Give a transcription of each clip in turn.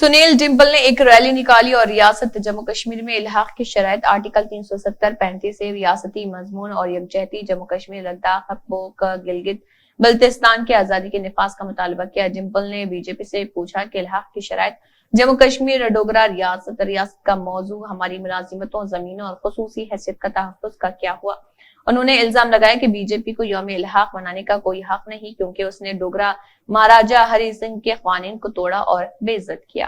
सुनील डिंपल ने एक रैली निकाली और रियासत जम्मू कश्मीर में इल्हाक की शराइत आर्टिकल 370-35 से रियासती मजमून और यकजहती जम्मू कश्मीर लद्दाख हकूक गिलगित बल्तिस्तान की आजादी के निफाज का मुतालबा किया। डिंपल ने बीजेपी से पूछा कि इल्हाक की शराइत जम्मू कश्मीर डोगरा रियासत का मौजू हमारी मुलाजिमतों, जमीनों और खुसूसी हैसियत का तहफ्फुज का क्या हुआ। उन्होंने इल्जाम लगाया कि बीजेपी को यौम इल्हाक मनाने का कोई हक नहीं, क्योंकि उसने डोगरा महाराजा हरि सिंह के क़ानून को तोड़ा और बेइज्जत किया।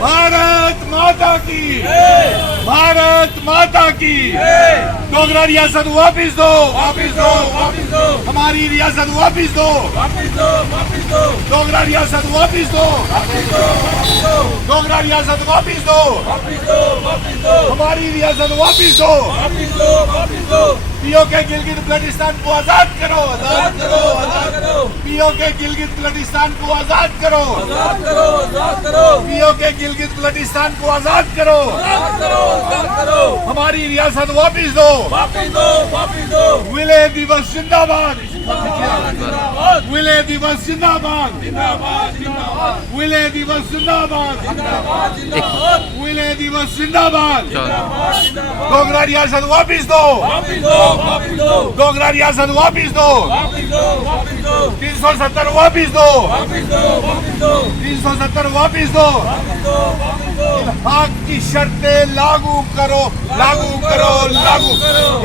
भारत माता की, भारत माता की। डोगरा रियासत वापिस दो, वापिस दो, वापिस दो। हमारी रियासत वापिस दो, वापिस दो, वापिस दो। डोगरा रियासत वापिस दो, वापिस दो, वापिस दो। डोगरा रियासत वापिस दो, वापिस दो, वापिस दो। हमारी रियासत वापिस दो, वापिस दो, वापिस दो। पीओके गिलगित बल्तिस्तान को आजाद करो, आजाद करो, आजाद करो। पीओके गिलगित बल्तिस्तान को आजाद करो, आजाद करो, आजाद करो। पीओके गिलगित बल्तिस्तान को आजाद करो, आजाद करो, आजाद करो। हमारी रियासत वापिस दो, वापिस दो, वापिस दो। विलय दिवस जिंदाबाद, विलय दिवस जिंदाबाद, विलय दिवस जिंदाबाद, विलय दिवस जिंदाबाद। डोगरा रियासत वापिस दो, डोगरा रियासत वापिस दो, 370 वापिस दो, 370 वापिस दो। इल्हाक की शर्तें लागू करो, लागू करो, लागू।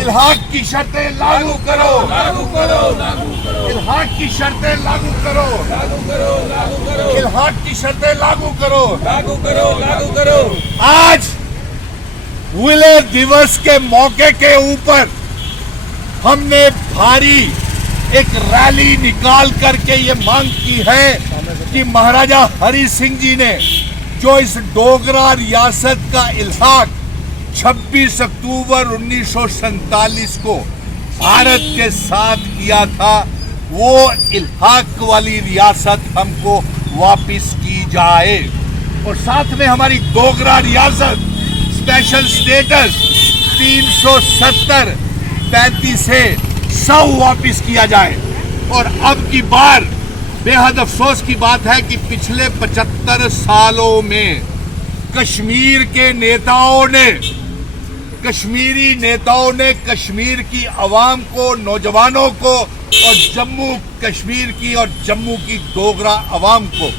इल्हाक की शर्तें लागू करो, लागू करो, लागू करो। इल्हाक की शर्तें लागू करो, लागू करो, लागू करो। इल्हाक की शर्तें लागू करो, लागू करो, लागू करो। आज विलय दिवस के मौके के ऊपर हमने भारी एक रैली निकाल करके ये मांग की है कि महाराजा हरि सिंह जी ने जो इस डोगरा रियासत का इल्हाक 26 अक्टूबर 1947 को भारत के साथ किया था, वो इल्हाक वाली रियासत हमको वापिस की जाए। और साथ में हमारी डोगरा रियासत स्पेशल स्टेटस 370-35 से 100 वापिस किया जाए। और अब की बार बेहद अफसोस की बात है कि पिछले 75 सालों में कश्मीर के नेताओं ने, कश्मीरी नेताओं ने कश्मीर की आवाम को, नौजवानों को और जम्मू कश्मीर की और जम्मू की डोगरा आवाम को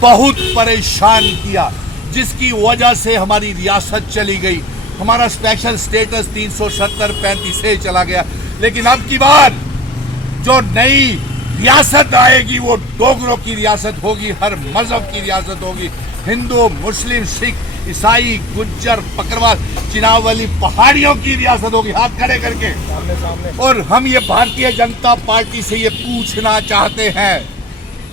बहुत परेशान किया, जिसकी वजह से हमारी रियासत चली गई, हमारा स्पेशल स्टेटस 370-35 से चला गया। लेकिन अब की बार जो नई रियासत आएगी वो डोगरों की रियासत होगी, हर मजहब की रियासत होगी, हिंदू, मुस्लिम, सिख, ईसाई, गुज्जर, बकरवाल, चिनावली पहाड़ियों की रियासत होगी। हाथ खड़े करके और हम ये भारतीय जनता पार्टी से ये पूछना चाहते हैं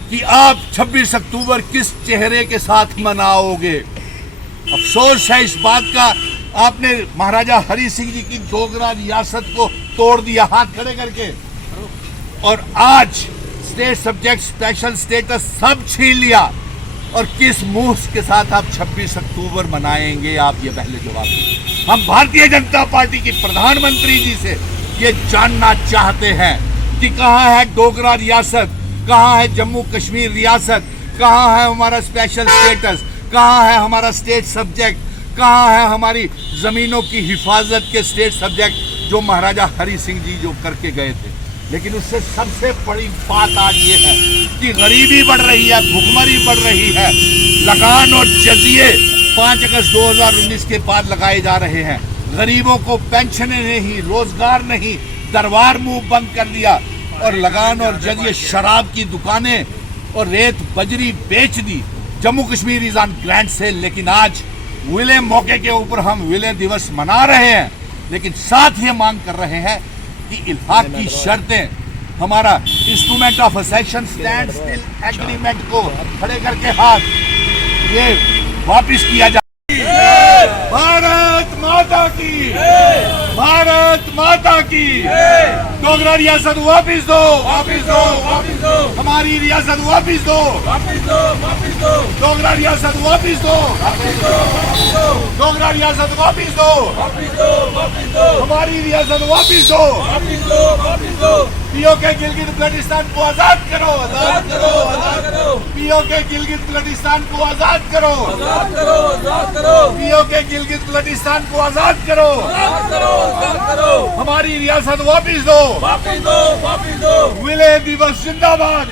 कि आप 26 अक्टूबर किस चेहरे के साथ मनाओगे। अफसोस है इस बात का, आपने महाराजा हरि सिंह जी की डोगरा रियासत को तोड़ दिया, हाथ खड़े करके, और आज स्टेट सब्जेक्ट, स्पेशल स्टेटस सब छीन लिया। और किस मुंह के साथ आप 26 अक्टूबर मनाएंगे, आप ये पहले जवाब दें। हम भारतीय जनता पार्टी की प्रधानमंत्री जी से ये जानना चाहते हैं कि कहाँ है डोगरा रियासत, कहाँ है जम्मू कश्मीर रियासत, कहाँ है हमारा स्पेशल स्टेटस, कहाँ है हमारा स्टेट सब्जेक्ट, कहाँ है हमारी ज़मीनों की हिफाजत के स्टेट सब्जेक्ट जो महाराजा हरि सिंह जी जो करके गए थे। लेकिन उससे सबसे बड़ी बात आज ये है कि गरीबी बढ़ रही है, भुखमरी बढ़ रही है, लगान और जजिए 5 अगस्त 2019 के बाद लगाए जा रहे हैं। गरीबों को पेंशनें नहीं, रोजगार नहीं, दरबार मुंह बंद कर दिया और लगान और जजिए, शराब की दुकानें और रेत बजरी बेच दी। Jammu Kashmir is on grand sale. लेकिन आज विलय मौके के ऊपर हम विलय दिवस मना रहे हैं, लेकिन साथ ये मांग कर रहे हैं कि इल्हाक की शर्तें, हमारा instrument of accession standstill agreement को खड़े करके हाथ ये वापिस किया जाए। भारत माता की, भारत माता की। डोगरा रियासत वापिस दो, वापिस दो, वापिस दो। हमारी रियासत वापिस दो, वापिस दो, वापिस दो। डोगरा रियासत वापिस दो, वापिस दो, वापिस दो। डोगरा रियासत वापिस दो, वापिस दो, वापिस दो। हमारी रियासत वापिस दो, वापिस दो, वापिस दो। पीओके गिलगित बल्टिस्तान को आजाद करो, आजाद करो, आजाद करो। पीओके गिलगित बल्टिस्तान को आजाद करो, आजाद करो, आजाद करो। पीओके गिलगित बल्टिस्तान को आजाद करो, आजाद करो, आजाद करो। हमारी रियासत वापिस दो, वापिस दो, वापिस दो। विलय दिवस जिंदाबाद,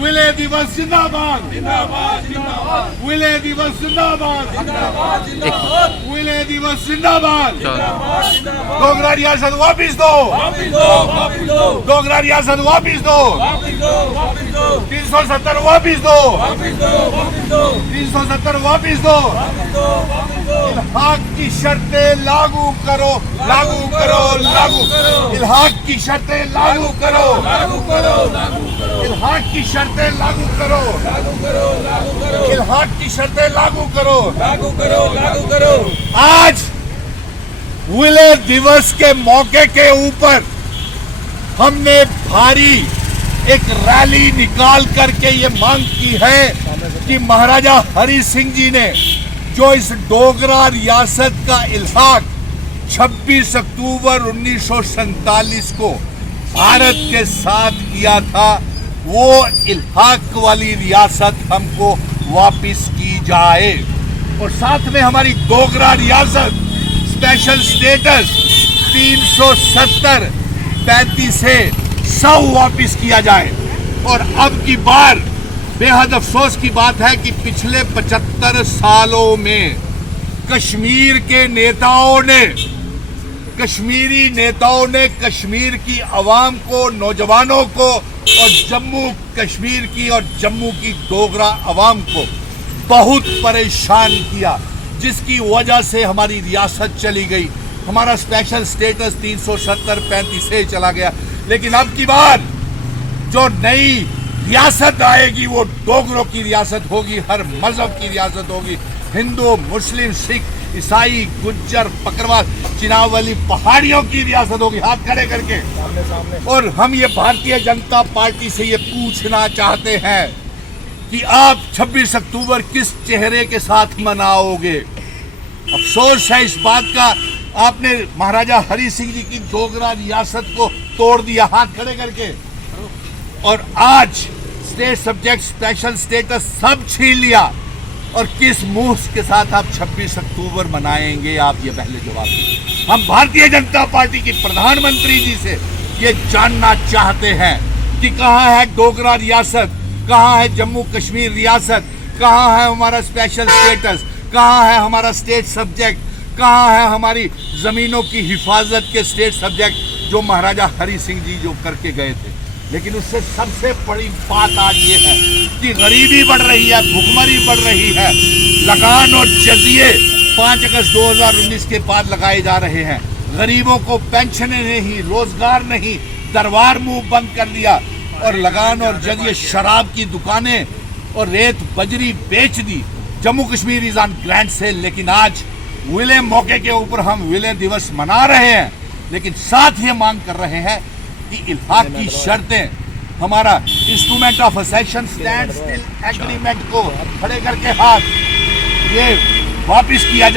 विलय दिवस जिंदाबाद, जिंदाबाद, जिंदाबाद। विलय दिवस जिंदाबाद, जिंदाबाद, जिंदाबाद। विलय दिवस जिंदाबाद, जिंदाबाद, जिंदाबाद। डोगरा रियासत वापिस दो, वापिस दो, वापिस दो। डोगरा रियासत वापिस दो, वापिस दो, वापिस दो। 370 वापिस दो, वापिस दो, वापिस दो। 370 वापिस दो, वापिस दो, वापिस दो। इल्हाक की शर्तें लागू करो, लागू करो, लागू करो। इल्हाक की शर्तें लागू करो, लागू करो, लागू करो। इल्हाक की शर्तें लागू करो, लागू करो, लागू करो। इल्हाक की शर्तें लागू करो, लागू करो, लागू करो। आज विलय दिवस के मौके के ऊपर हमने भारी एक रैली निकाल करके ये मांग की है कि महाराजा हरि सिंह जी ने जो इस डोगरा रियासत का इल्हाक 26 अक्टूबर 1947 को भारत के साथ किया था, वो इल्हाक वाली रियासत हमको वापिस की जाए। और साथ में हमारी डोगरा रियासत स्पेशल स्टेटस 370 35 से 100 वापिस किया जाए। और अब की बार बेहद अफसोस की बात है कि पिछले 75 सालों में कश्मीर के नेताओं ने, कश्मीरी नेताओं ने कश्मीर की आवाम को, नौजवानों को और जम्मू कश्मीर की और जम्मू की डोगरा आवाम को बहुत परेशान किया, जिसकी वजह से हमारी रियासत चली गई, हमारा स्पेशल स्टेटस 370 35 से चला गया। लेकिन अब की बार जो नई रियासत आएगी वो डोगरों की रियासत होगी, हर मजहब की रियासत होगी, हिंदू, मुस्लिम, सिख, ईसाई, गुज्जर, बकरवाल, चिनावली पहाड़ियों की रियासत होगी। हाथ खड़े करके और हम ये भारतीय जनता पार्टी से ये पूछना चाहते हैं कि आप 26 अक्टूबर किस चेहरे के साथ मनाओगे? अफसोस है इस बात का, आपने महाराजा हरि सिंह जी की डोगरा रियासत को तोड़ दिया, हाथ खड़े करके, और आज स्टेट सब्जेक्ट, स्पेशल स्टेटस सब छीन लिया। और किस मुंह के साथ आप 26 अक्टूबर मनाएंगे? आप ये पहले जवाब दीजिए। हम भारतीय जनता पार्टी की प्रधानमंत्री जी से ये जानना चाहते हैं कि कहाँ है डोगरा रियासत, कहाँ है जम्मू कश्मीर रियासत, कहाँ है हमारा स्पेशल स्टेटस, कहाँ है हमारा स्टेट सब्जेक्ट, कहाँ है हमारी ज़मीनों की हिफाजत के स्टेट सब्जेक्ट जो महाराजा हरि सिंह जी जो करके गए थे। लेकिन उससे सबसे बड़ी बात आज ये है कि गरीबी बढ़ रही है, भुखमरी बढ़ रही है, लगान और जजिए 5 अगस्त 2019 के बाद लगाए जा रहे हैं। गरीबों को पेंशनें नहीं, रोजगार नहीं, दरबार मुंह बंद कर दिया और लगान और जजिए, शराब की दुकानें और रेत बजरी बेच दी। Jammu Kashmir is on grand sale. लेकिन आज विलय मौके के ऊपर हम विलय दिवस मना रहे हैं, लेकिन साथ ये मांग कर रहे हैं कि इल्हाक की शर्तें, हमारा instrument of accession standstill agreement को खड़े करके हाथ ये वापिस किया जाए।